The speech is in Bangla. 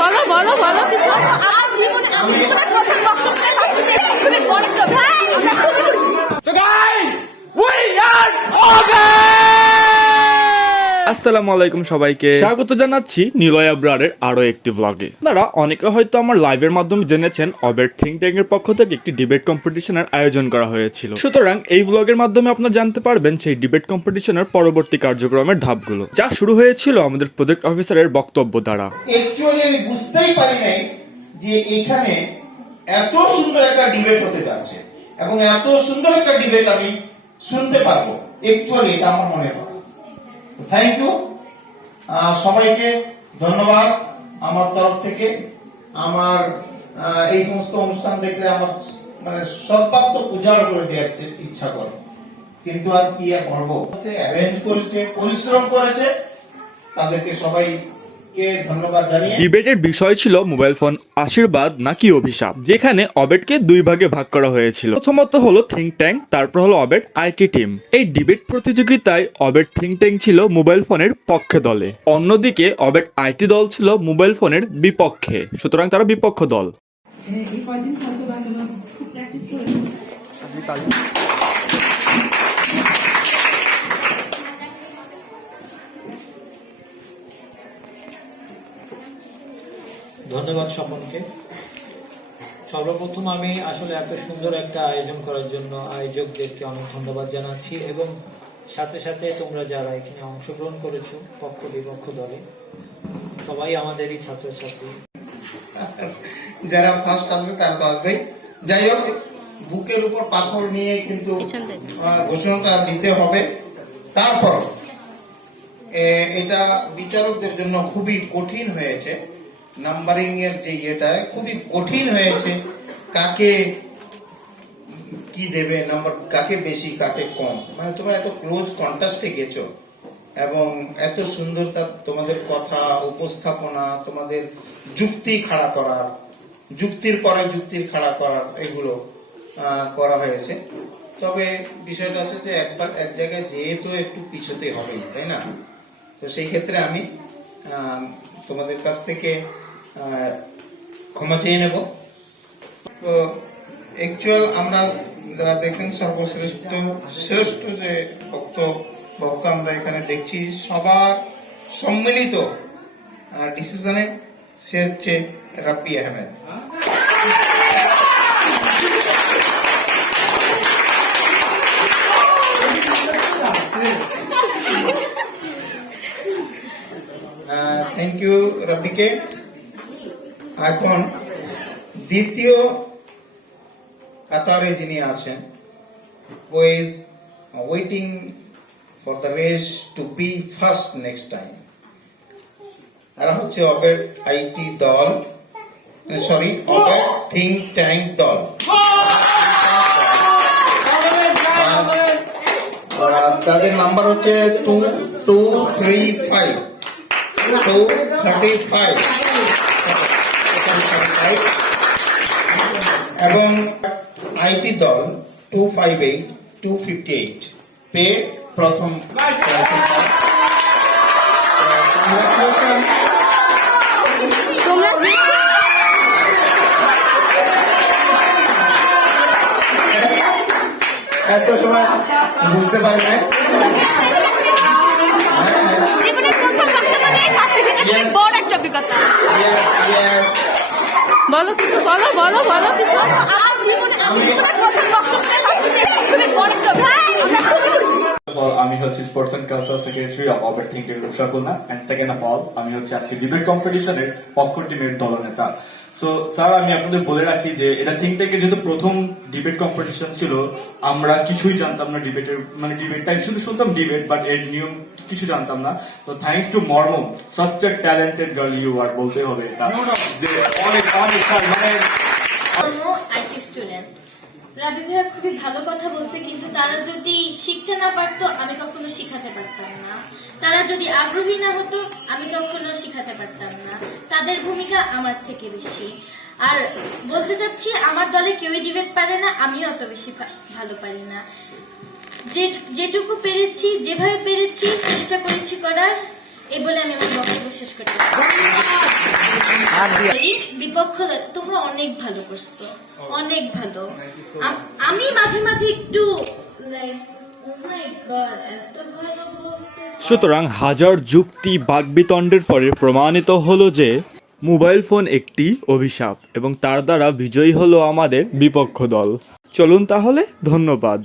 বলো বলো বলো কিছু। আমার জীবনে আমি জীবনের প্রথম বক্তব্য আসছে তুমি বড় তো ভাই আমরা খুবই খুশি। So guys, we are over! আসসালামু আলাইকুম সবাইকে স্বাগত জানাচ্ছি নিলয় আবরারের আরো একটি ব্লগে। আপনারা অনেকে হয়তো আমার লাইভের মাধ্যমে জেনেছেন অবের থিঙ্ক ট্যাঙ্ক এর পক্ষ থেকে একটি ডিবেট কম্পিটিশনের আয়োজন করা হয়েছিল। সুতরাং এই ব্লগের মাধ্যমে আপনারা জানতে পারবেন সেই ডিবেট কম্পিটিশনের পরবর্তী কার্যক্রমের ধাপগুলো, যা শুরু হয়েছিল আমাদের প্রজেক্ট অফিসারের বক্তব্য দ্বারা। অ্যাকচুয়ালি আমি বুঝতেই পারি নাই যে এখানে এত সুন্দর একটা ডিবেট হতে যাচ্ছে এবং এত সুন্দর একটা ডিবেট আমি শুনতে পারবো। অ্যাকচুয়ালি এটা আমার মনে হয়। থ্যাংক ইউ সবাইকে, ধন্যবাদ আমার তরফ থেকে। আমার এই সমস্ত অনুষ্ঠান দেখলে আমার মানে সর্বাত্মক উজাড় করে দেওয়ার ইচ্ছা করে, কিন্তু আর কি আর করবো। অ্যারেঞ্জ করেছে, পরিশ্রম করেছে, তাদেরকে সবাইকে ধন্যবাদ জানিয়ে ডিবেটের বিষয় ছিল মোবাইল ফোন আশীর্বাদ নাকি অভিশাপ, যেখানে অবেটকে দুই ভাগে ভাগ করা হয়েছিল। প্রথমত হলো থিঙ্ক ট্যাঙ্ক, তারপর হলো অবেট আইটি টিম। এই ডিবেট প্রতিযোগিতায় অবেট থিঙ্ক ট্যাঙ্ক ছিল মোবাইল ফোনের পক্ষে দলে, অন্যদিকে অবেট আইটি দল ছিল মোবাইল ফোনের বিপক্ষে, সুতরাং তারা বিপক্ষ দল। ধন্যবাদ স্বপনকে। সর্বপ্রথম আমি আসলে এত সুন্দর একটা আয়োজন করার জন্য আয়োজকদেরকে অনেক ধন্যবাদ জানাচ্ছি, এবং সাথে সাথে তোমরা যারা এখানে অংশগ্রহণ করেছো পক্ষ বিপক্ষ দলে, সবাই আমাদেরই ছাত্রছাত্রী। যারা ফার্স্ট আসবে তারা তো আসবেই। যাই হোক, বুকের উপর পাথর নিয়ে কিন্তু ঘোষণাটা দিতে হবে। তারপর এটা বিচারকদের জন্য খুবই কঠিন হয়েছে। নাম্বারিং এর যে ইয়েটা খুবই কঠিন হয়েছে, কাকে কি দেবে নাম্বার, কাকে বেশি কাকে কম। মানে তোমরা এত ক্লোজ কন্টাস্টে গেছো এবং এত সুন্দরতা, তোমাদের কথা উপস্থাপনা, তোমাদের যুক্তি খাড়া করার, যুক্তির পরে যুক্তির খাড়া করার, এগুলো করা হয়েছে। তবে বিষয়টা আছে যে একবার এক জায়গায় যেহেতু একটু পিছতে হবে, তাই না? তো সেই ক্ষেত্রে আমি তোমাদের কাছ থেকে ক্ষমা চেয়ে নেব। তো অ্যাকচুয়াল আমরা যারা দেখছেন সর্বশ্রেষ্ঠ শ্রেষ্ঠ যে বক্তা আমরা এখানে দেখছি, সবার সম্মিলিত ডিসিশনে সে হচ্ছে রাব্বি আহমেদ। থ্যাংক ইউ রাব্বিকে। এখন দ্বিতীয় কাতারে যিনি আছেন, who is waiting for the race to be first next time, তারা হচ্ছে অবেট আইটি দল, সরি অবেট থিঙ্ক ট্যাঙ্ক দল। তাদের নাম্বার হচ্ছে 235 এবং আইটি দল 258 258 পে প্রথম। এত সময় বুঝতে পারি না। জীবনের প্রথম বক্তব্য নিয়ে ফার্স্ট এসেছে বড় একটা অভিজ্ঞতা। বলো কিছু, বলো বলো বলো কিছু। আমার জীবনে আমি জীবনের প্রথম বক্তব্য আসছে তুমি বড় তো ভাই আমরা খুবই খুশি। আমি হচ্ছে sports and cultural secretary of অবেট থিঙ্ক ট্যাঙ্ক রূপসাকুলনা, এন্ড সেকেন্ড অফ অল আমি হচ্ছে আজকে ডিবেট কম্পিটিশনের পক্ষ টিমের দলনেতা। সো স্যার, আমি আপনাদের বলে রাখি যে এটা থিঙ্ক ট্যাঙ্কের যেহেতু প্রথম ডিবেট কম্পিটিশন ছিল, আমরা কিছুই জানতাম না ডিবেটের, মানে ডিবেটটাই শুধু শুনতাম ডিবেট, বাট এর নিয়ম কিছু জানতাম না। তো থ্যাঙ্কস টু মর্মম, such a talented girl you are, বলতে হবে এটা যে অনেক অনেক মানে আইটি স্টুডেন্ট। রাবি ভাইয়া খুবই ভালো কথা বলছে, কিন্তু তারা যদি শিখতে না পারতো আমি কখনো শিখাতে পারতাম না। তারা যদি আগ্রহী না হতো আমি কখনো শিখাতে পারতাম না। তাদের ভূমিকা আমার থেকে বেশি। আর বলতে চাচ্ছি, আমার দলে কেউই ডিবেট পারে না, আমিও অত বেশি ভালো পারি না। যেটুকু পেরেছি, যেভাবে পেরেছি চেষ্টা করেছি করার, এই বলে আমি আমার বক্তব্য শেষ করতে বিপক্ষ দল, তোমরা অনেক ভালো করছো, অনেক ভালো। আমি মাঝে মাঝে একটু like, oh my God, এত ভালো বলতেছো। সুতরাং হাজার যুক্তি বাকবিতণ্ডের পরে প্রমাণিত হলো যে মোবাইল ফোন একটি অভিশাপ এবং তার দ্বারা বিজয়ী হলো আমাদের বিপক্ষ দল। চলুন তাহলে, ধন্যবাদ।